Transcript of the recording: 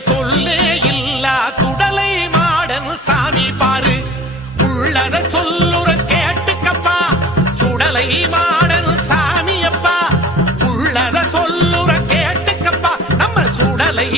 சொல்லே இல்லா துடலை மாடன் சாமி பாரு உள்ளத சொல்லுற கேட்டுக்கப்பா சுடலை மாடன் சாமியப்பா உள்ளத சொல்லுற கேட்டுக்கப்பா நம்ம சுடலை